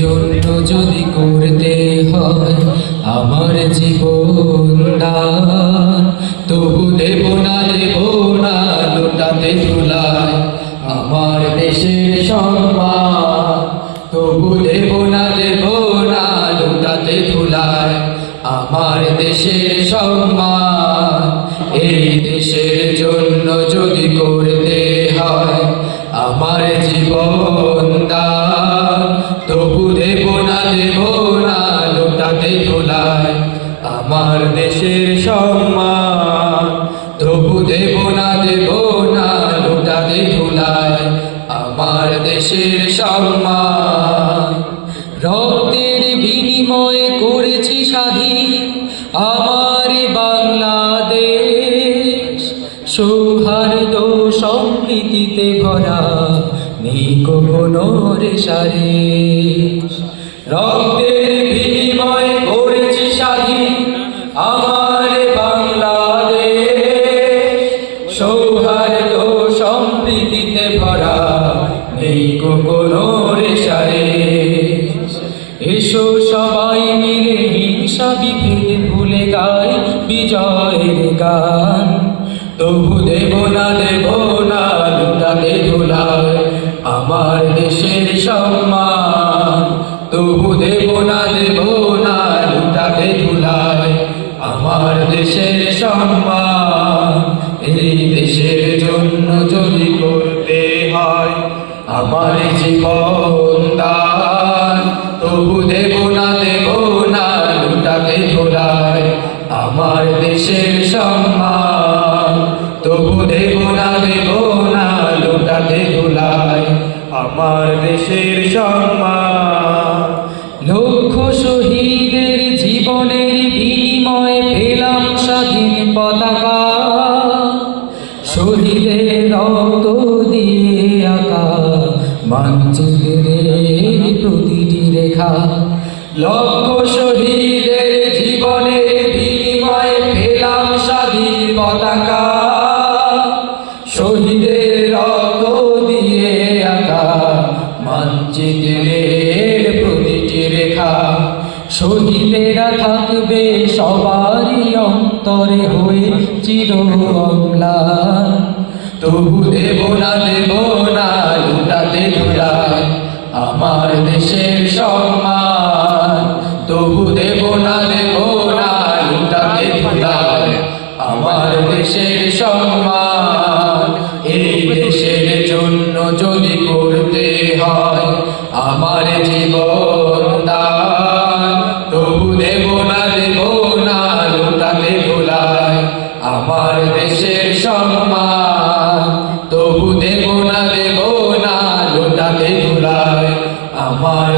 জন্য যদি করতে হয় আমার জীবন দান, তবু দেব না লুটাতে ধুলায় আমার দেশের সম্মান। তবু দেব না লুটাতে ধুলায় আমার দেশের সম্মান। এই দেশের জন্য যদি করতে হয় আমার জীবন দান, তবু দেব না লুটাতে ধুলায় আমার দেশের সম্মান। তবু দেব না লুটাতে ধুলায় আমার দেশের সম্মান। রক্তের বিনিময়ে করেছি স্বাধীন আমার বাংলাদেশ, সৌহার্দ্য সম্প্রীতিতে ভরা নেই কোনো রেশারেশ। রক্তের বিনিময়ে করেছি স্বাধীন আমার বাংলাদেশ, সৌহার্দ্য সম্প্রীতিতে ভরা নেই কোনো রেশারেশ। এসো সবাই মিলে হিংসা বিভেদ ভুলে গাই বিজয়ের গান, তবু দেব না লুটাতে ধুলায় আমার দেশের সম্মান। তবু দেব না লুটাতে ধুলায় আমার দেশের সম্মান। এই দেশের জন্য যদি করতে হয় আমার জীবন দান, তবু দেব না লুটাতে ধুলায় আমার দেশের সম্মান। তবু দেব না লুটাতে ধুলায় আমার দেশের সম্মান। লক্ষ শহীদের জীবনের বিনিময়ে পেলাম স্বাধীন পতাকা, শহীদের রক্ত দিয়ে আঁকা মানচিত্রের প্রতিটি রেখা। লক্ষ শহীদের জীবনের বিনিময়ে পেলাম স্বাধীন পতাকা, শহীদের রক্ত দিয়ে আঁকা মানচিত্রের প্রতিটি রেখা। শহীদেরা থাকবে সবারই অন্তরে হয়ে চির অম্লান। তবু দেব না লুটাতে ধুলায় আমার দেশের সম্মান। তবু দেব না লুটাতে ধুলায় আমার দেশের সম্মান। এই দেশের জন্য যদি করতে হয় আমার জীবন দান, তবু দেব না লুটাতে ধুলায় আমার দেশের সম্মান। তবু দেব না লুটাতে ধুলায় আমার